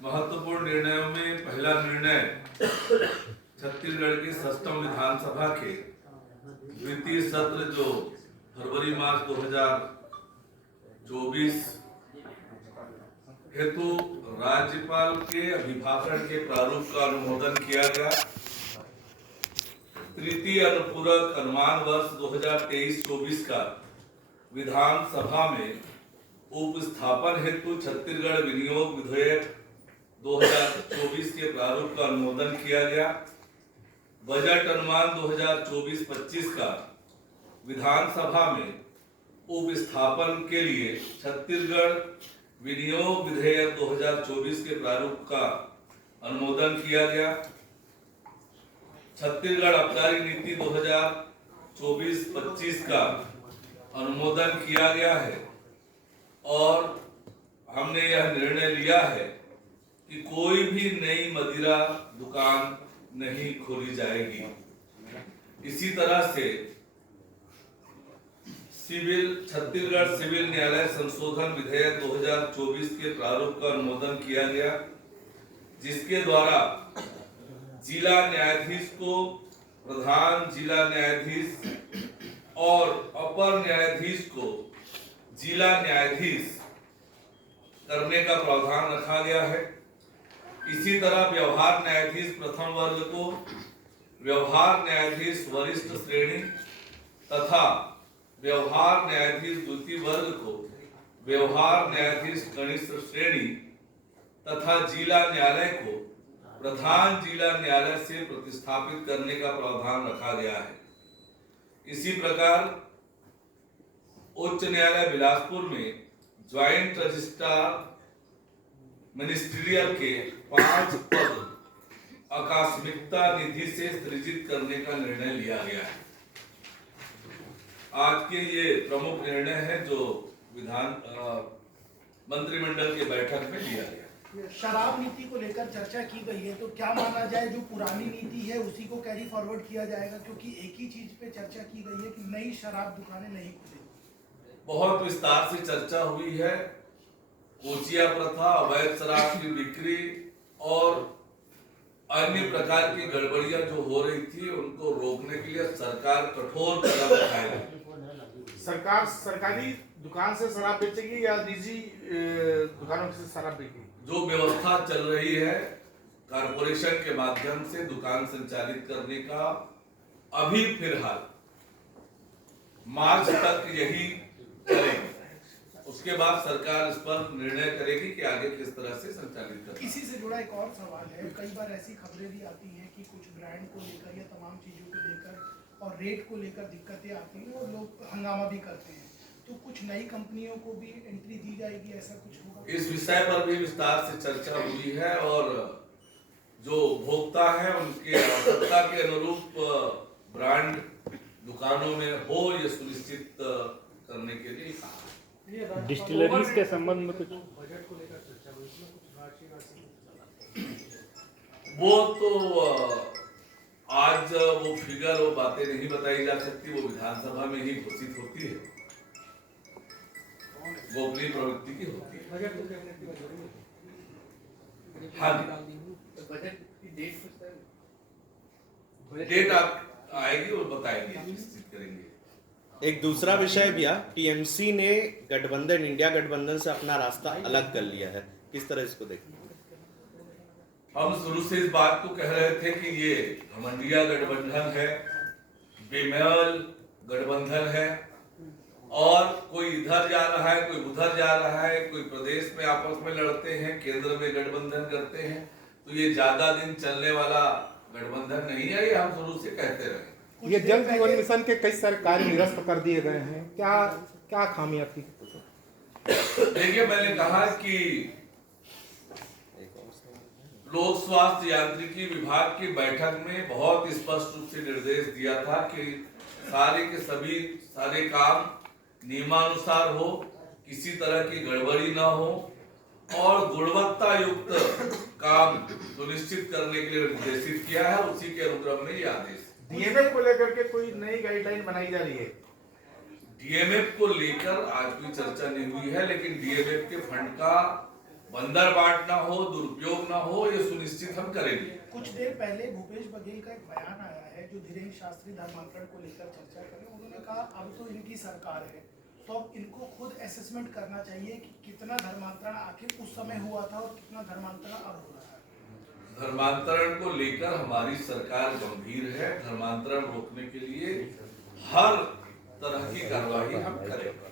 महत्वपूर्ण निर्णयों में पहला निर्णय छत्तीसगढ़ की 6वीं विधानसभा के द्वितीय सत्र जो फरवरी मार्च 2024 हेतु राज्यपाल के अभिभाषण के प्रारूप का अनुमोदन किया गया। तृतीय अनुपूरक अनुमान वर्ष 2023-24 का विधानसभा में उपस्थापन हेतु छत्तीसगढ़ विनियोग विधेयक 2024 के प्रारूप का अनुमोदन किया गया। बजट अनुमान 2024-25 का विधानसभा में उपस्थापन के लिए छत्तीसगढ़ विनियोग विधेयक 2024 के प्रारूप का अनुमोदन किया गया। छत्तीसगढ़ आबकारी नीति 2024-25 का अनुमोदन किया गया है और हमने यह निर्णय लिया है कि कोई भी नई मदिरा दुकान नहीं खोली जाएगी। इसी तरह से छत्तीसगढ़ सिविल न्यायालय संशोधन विधेयक 2024 के प्रारूप का अनुमोदन किया गया, जिसके द्वारा जिला न्यायाधीश को प्रधान जिला न्यायाधीश और अपर न्यायाधीश को जिला न्यायाधीश करने का प्रावधान रखा गया है। इसी तरह व्यवहार न्यायाधीश प्रथम वर्ग को व्यवहार न्यायाधीश वरिष्ठ श्रेणी तथा व्यवहार न्यायाधीश द्वितीय वर्ग को व्यवहार न्यायाधीश कनिष्ठ श्रेणी तथा जिला न्यायालय को प्रधान जिला न्यायालय से प्रतिस्थापित करने का प्रावधान रखा गया है। इसी प्रकार उच्च न्यायालय बिलासपुर में ज्वाइंट रजिस्ट्रार मिनिस्ट्रियल के 5 पद आकस्मिकता निधि से सृजित करने का निर्णय लिया गया है। आज के ये प्रमुख निर्णय है जो मंत्रिमंडल की बैठक में लिया गया। शराब नीति को लेकर चर्चा की गई है, तो क्या माना जाए जो पुरानी नीति है उसी को कैरी फॉरवर्ड किया जाएगा, क्योंकि एक ही चीज पे चर्चा की गई है कि नई शराब दुकानें नहीं खुलेंगी। बहुत विस्तार से चर्चा हुई है। कोचिया प्रथा, अवैध शराब की बिक्री और अन्य प्रकार की गड़बड़ियां जो हो रही थी उनको रोकने के लिए सरकार कठोर कदम उठाएगी। सरकार सरकारी दुकान से शराब बेचेगी या निजी दुकानों से शराब बेचेगी? जो व्यवस्था चल रही है कारपोरेशन के माध्यम से दुकान संचालित करने का अभी फिलहाल मार्च तक यही करेगी। उसके बाद सरकार इस पर निर्णय करेगी कि आगे किस तरह से संचालित करें। इसी से जुड़ा एक और सवाल है, कई बार ऐसी खबरें भी आती हैं कि कुछ ब्रांड को लेकर या तमाम चीजों को लेकर और रेट को लेकर दिक्कतें आती हैं और लोग हंगामा भी करते हैं, तो कुछ नई कंपनियों को भी एंट्री दी जाएगी, ऐसा कुछ होगा? इस विषय पर भी विस्तार से चर्चा हुई है और जो भोक्ता है उनके आवश्यकता के अनुरूप ब्रांड दुकानों में हो ये सुनिश्चित करने के लिए कहा। डिस्टिलरीज के संबंध में कुछ बजट को लेकर चर्चा हुई, इसमें कुछ राशि वो तो आज वो फिगर वो बातें नहीं बताई जा सकती, वो विधानसभा में ही घोषित होती है, गोपनीय प्रवृत्ति की होती है। बजट को कैबिनेट में जोड़ेंगे? हाँ, बजट की डेट आप आएगी और बताएंगे, निश्चित करेंगे। एक दूसरा विषय भी है, टीएमसी ने गठबंधन इंडिया गठबंधन से अपना रास्ता अलग कर लिया है, किस तरह इसको देखते हैं? हम शुरू से इस बात को कह रहे थे कि ये घमंडिया गठबंधन है, बेमेल गठबंधन है और कोई इधर जा रहा है, कोई उधर जा रहा है, कोई प्रदेश में आपस में लड़ते हैं, केंद्र में गठबंधन करते हैं, तो ये ज्यादा दिन चलने वाला गठबंधन नहीं है, ये हम शुरू से कहते रहे। ये जल जीवन मिशन के कई सारे कार्य निरस्त कर दिए गए हैं, क्या क्या खामियां थी? देखिए, मैंने कहा कि लोक स्वास्थ्य यांत्रिकी विभाग की बैठक में बहुत स्पष्ट रूप से निर्देश दिया था कि सारे के सभी सारे काम नियमानुसार हो, किसी तरह की गड़बड़ी ना हो और गुणवत्ता युक्त काम सुनिश्चित करने के लिए निर्देशित किया है। उसी के अनुक्रम में ये आदेश। डीएमएफ को लेकर के कोई नई गाइडलाइन बनाई जा रही है? डीएमएफ को लेकर आज कोई चर्चा नहीं हुई है, लेकिन डीएमएफ के फंड का बंदरबाट ना हो, दुरुपयोग ना हो, ये सुनिश्चित हम करेंगे। कुछ देर पहले भूपेश बघेल का एक बयान आया है जो धीरेन्द्र शास्त्री धर्मांतरण को लेकर चर्चा करें। उन्होंने कहा अब तो इनकी सरकार है, तो अब इनको खुद असेसमेंट करना चाहिए कि कितना धर्मांतरण आखिर उस समय हुआ था और कितना धर्मांतरण अब हो रहा है। धर्मांतरण को लेकर हमारी सरकार गंभीर है। धर्मांतरण रोकने के लिए हर तरह की कार्रवाई हम करेंगे।